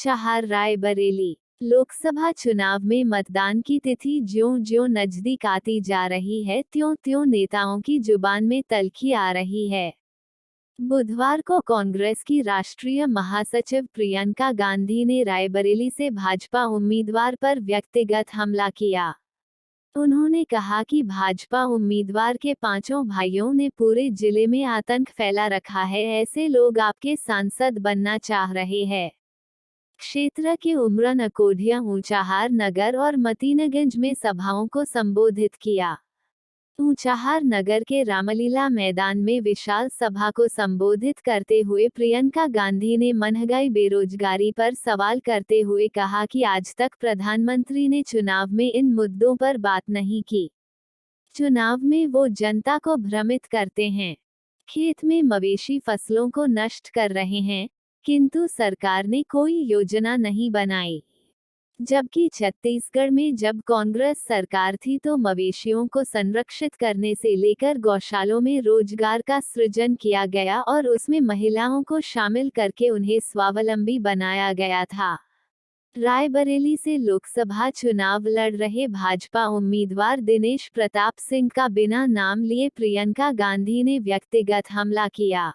ऊंचाहार रायबरेली। लोकसभा चुनाव में मतदान की तिथि ज्यों-ज्यों नजदीक आती जा रही है, त्यों-त्यों नेताओं की जुबान में तल्खी आ रही है। बुधवार को कांग्रेस की राष्ट्रीय महासचिव प्रियंका गांधी ने रायबरेली से भाजपा उम्मीदवार पर व्यक्तिगत हमला किया। उन्होंने कहा कि भाजपा उम्मीदवार के पांचों भाइयों ने पूरे जिले में आतंक फैला रखा है, ऐसे लोग आपके सांसद बनना चाह रहे हैं। क्षेत्र के उमरा, नकोडिया, ऊंचाहार नगर और मतीनगंज में सभाओं को संबोधित किया। ऊंचाहार नगर के रामलीला मैदान में विशाल सभा को संबोधित करते हुए प्रियंका गांधी ने महंगाई, बेरोजगारी पर सवाल करते हुए कहा कि आज तक प्रधानमंत्री ने चुनाव में इन मुद्दों पर बात नहीं की। चुनाव में वो जनता को भ्रमित करते हैं। खेत में मवेशी फसलों को नष्ट कर रहे हैं, किंतु सरकार ने कोई योजना नहीं बनाई। जबकि छत्तीसगढ़ में जब कांग्रेस सरकार थी तो मवेशियों को संरक्षित करने से लेकर गौशालों में रोजगार का सृजन किया गया और उसमें महिलाओं को शामिल करके उन्हें स्वावलंबी बनाया गया था। रायबरेली से लोकसभा चुनाव लड़ रहे भाजपा उम्मीदवार दिनेश प्रताप सिंह का बिना नाम लिए प्रियंका गांधी ने व्यक्तिगत हमला किया।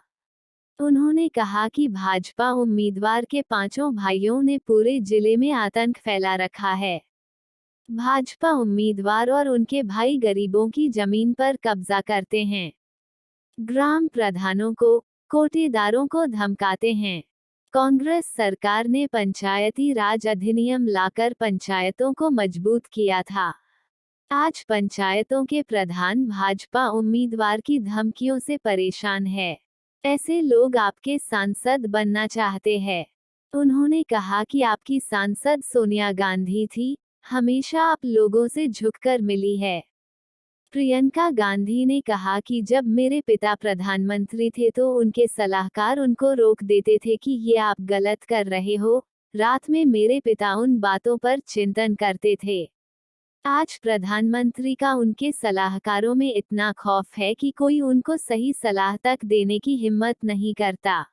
उन्होंने कहा कि भाजपा उम्मीदवार के पांचों भाइयों ने पूरे जिले में आतंक फैला रखा है। भाजपा उम्मीदवार और उनके भाई गरीबों की जमीन पर कब्जा करते हैं, ग्राम प्रधानों को, कोटेदारों को धमकाते हैं। कांग्रेस सरकार ने पंचायती राज अधिनियम लाकर पंचायतों को मजबूत किया था। आज पंचायतों के प्रधान भाजपा उम्मीदवार की धमकियों से परेशान है। ऐसे लोग आपके सांसद बनना चाहते हैं। उन्होंने कहा कि आपकी सांसद सोनिया गांधी थी, हमेशा आप लोगों से झुककर मिली है। प्रियंका गांधी ने कहा कि जब मेरे पिता प्रधानमंत्री थे तो उनके सलाहकार उनको रोक देते थे कि ये आप गलत कर रहे हो। रात में मेरे पिता उन बातों पर चिंतन करते थे। आज प्रधानमंत्री का उनके सलाहकारों में इतना खौफ है कि कोई उनको सही सलाह तक देने की हिम्मत नहीं करता।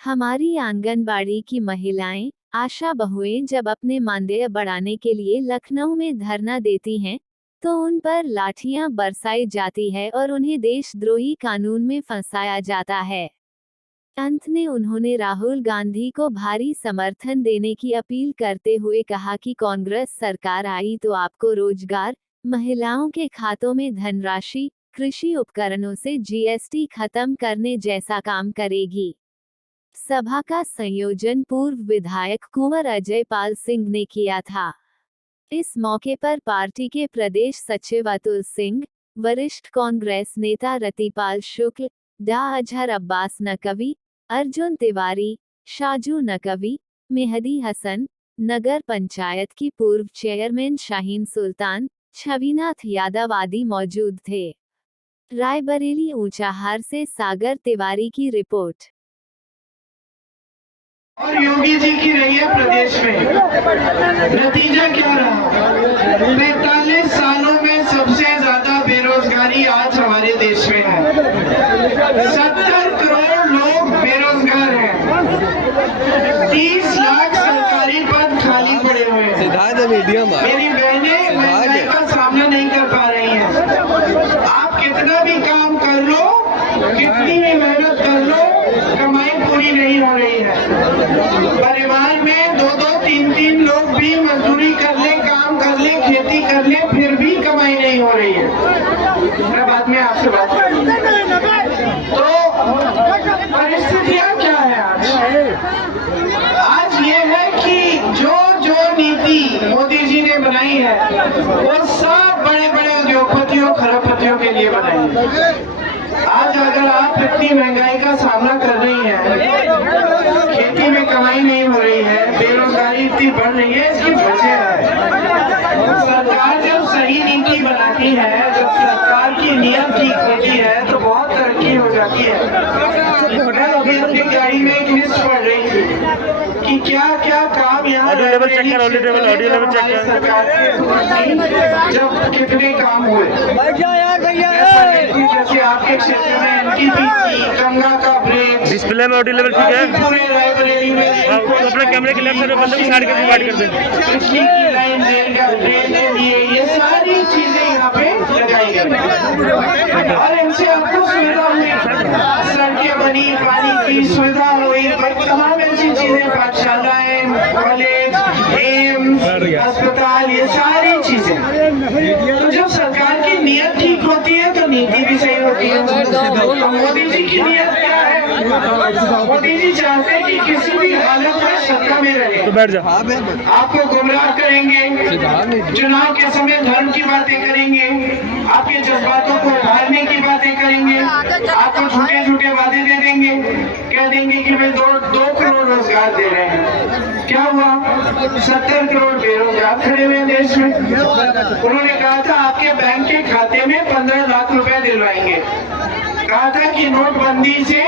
हमारी आंगनबाड़ी की महिलाएं, आशा बहुएं जब अपने मानदेय बढ़ाने के लिए लखनऊ में धरना देती हैं, तो उन पर लाठियां बरसाई जाती है और उन्हें देशद्रोही कानून में फंसाया जाता है। अंत में उन्होंने राहुल गांधी को भारी समर्थन देने की अपील करते हुए कहा कि कांग्रेस सरकार आई तो आपको रोजगार, महिलाओं के खातों में धनराशि, कृषि उपकरणों से जीएसटी खत्म करने जैसा काम करेगी। सभा का संयोजन पूर्व विधायक कुंवर अजय पाल सिंह ने किया था। इस मौके पर पार्टी के प्रदेश सचिव अतुल सिंह, वरिष्ठ कांग्रेस नेता रतिपाल शुक्ल, डा अजहर अब्बास नकवी, अर्जुन तिवारी, शाजू नकवी, मेहदी हसन, नगर पंचायत की पूर्व चेयरमैन शाहीन सुल्तान, छविनाथ यादव आदि मौजूद थे। रायबरेली ऊंचाहार से सागर तिवारी की रिपोर्ट। और योगी जी की रही है प्रदेश में, नतीजा क्या रहा? 45 सालों में सबसे ज्यादा बेरोजगारी आज हमारे देश में है। 70 करोड़ लोग बेरोजगार हैं। 30 लाख सरकारी पद खाली पड़े हुए हैं। मेरी बहनें महंगाई का सामना नहीं कर पा रही हैं। आप कितना भी काम कर लो, कितनी भी मेहनत कर लो, कमाई पूरी नहीं हो रही है। परिवार में 2-2, 3-3 लोग भी मजदूरी कर ले, काम कर ले, खेती कर ले, फिर भी कमाई नहीं हो रही है। मैं बाद में आपसे बात करूंगा। तो परिस्थितियां क्या है आज ये है कि जो नीति मोदी जी ने बनाई है वो सब बड़े बड़े उद्योगपतियों, खरबपतियों के लिए बनाई है। आज अगर आप इतनी महंगाई का सामना कर रही हैं, खेती में कमाई नहीं हो रही है, बेरोजगारी इतनी बढ़ रही है, इसकी वजह है सरकार जब सही नीति बनाती है, जब सरकार की नियत ठीक होती है तो बहुत तरक्की हो जाती है। मैं अभी अपनी गाड़ी में एक लिस्ट पढ़ रही थी कि कि क्या क्या काम यहाँ ऑडियो लेवल चेक कर, ऑडियो लेवल चेक कर। सरकार के जब कितने काम हुए, जैसे आपके क्षेत्र में NTPC, गंगा का ब्रिज, डिस्प्ले में ऑडियो लेवल ठीक है। पूरे रायबरेली में हाँ, तो अपने कैमरे के लेफ्ट साइड में बंदे को साइड करके बात कर दें। बिजली की लाइन, रेल का ट्रेन के लिए, ये सारी चीजें यहाँ पे लगाई गई और इनसे आपको सुविधा हुई, सड़कें बनी, पानी की सुविधा हुई, तमाम ऐसी चीजें, पाठशालाएं, कॉलेज, एम्स, अस्पताल, ये सारी चीजें। तो जब सरकार की नीयत ठीक होती है तो नीति भी सही होती है। तो मोदी जी की नीयत क्या है? मोदी जी चाहते हैं कि किसी भी हालत में सत्ता में रहे। तो बैठ जा। आपको गुमराह करेंगे, चुनाव के समय धर्म की बातें करेंगे, आपके जज्बातों को उभारने की बातें करेंगे, आपको झूठे झूठे वादे दे देंगे, कह देंगे कि भाई 2 करोड़ रोजगार दे रहे हैं। क्या हुआ? 70 करोड़ बेरोजगार खड़े हुए देश में। उन्होंने कहा था आपके बैंक के खाते में 15 लाख रुपए दिलवाएंगे। कहा था कि नोटबंदी से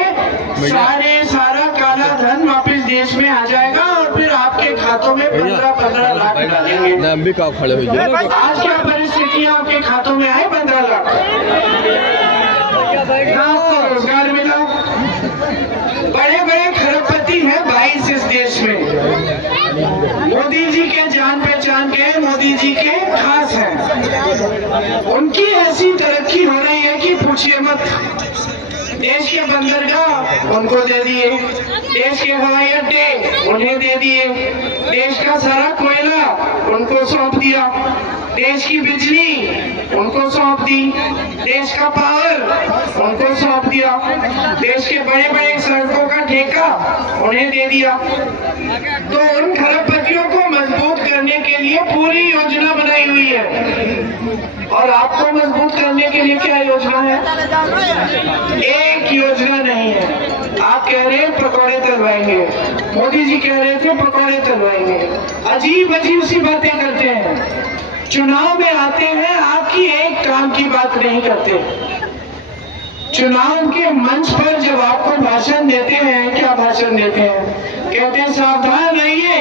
सारा काला धन वापस देश में आ जाएगा और फिर आपके खातों में 15 लाख डालेंगे। खड़े हुए आज क्या परिस्थितियां, आपके खातों में आए 15 लाख, ना आपको रोजगार मिला। बड़े बड़े खरबपति हैं 22 इस देश में, मोदी जी के जान पहचान के, मोदी जी के खास हैं। उनकी ऐसी तरक्की हो रही है कि पूछिए मत। देश के बंदरगाह उनको दे दिए, देश के हवाई अड्डे उन्हें दे दिए, देश का सारा कोयला उनको सौंप दिया, देश की बिजली उनको सौंप दी, देश का पावर उनको सौंप दिया, देश के बड़े बड़े सड़कों का ठेका उन्हें दे दिया। तो उन खरबपतियों को मजबूत करने के लिए पूरी योजना बनाई हुई है। और आपको मजबूत करने के लिए क्या योजना है? एक योजना नहीं है। आप कह रहे हैं पकौड़े तलवाएंगे, मोदी जी कह रहे थे पकौड़े तलवाएंगे। अजीब अजीब सी बातें करते हैं। चुनाव में आते हैं, आपकी एक काम की बात नहीं करते। चुनाव के मंच पर जब आपको भाषण देते हैं, क्या भाषण देते हैं? कहते हैं सावधान रहिए,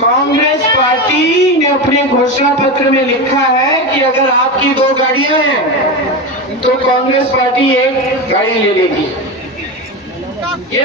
कांग्रेस पार्टी ने अपने घोषणा पत्र में लिखा है कि अगर आपकी 2 गाड़ियां हैं तो कांग्रेस पार्टी 1 गाड़ी ले लेगी। ये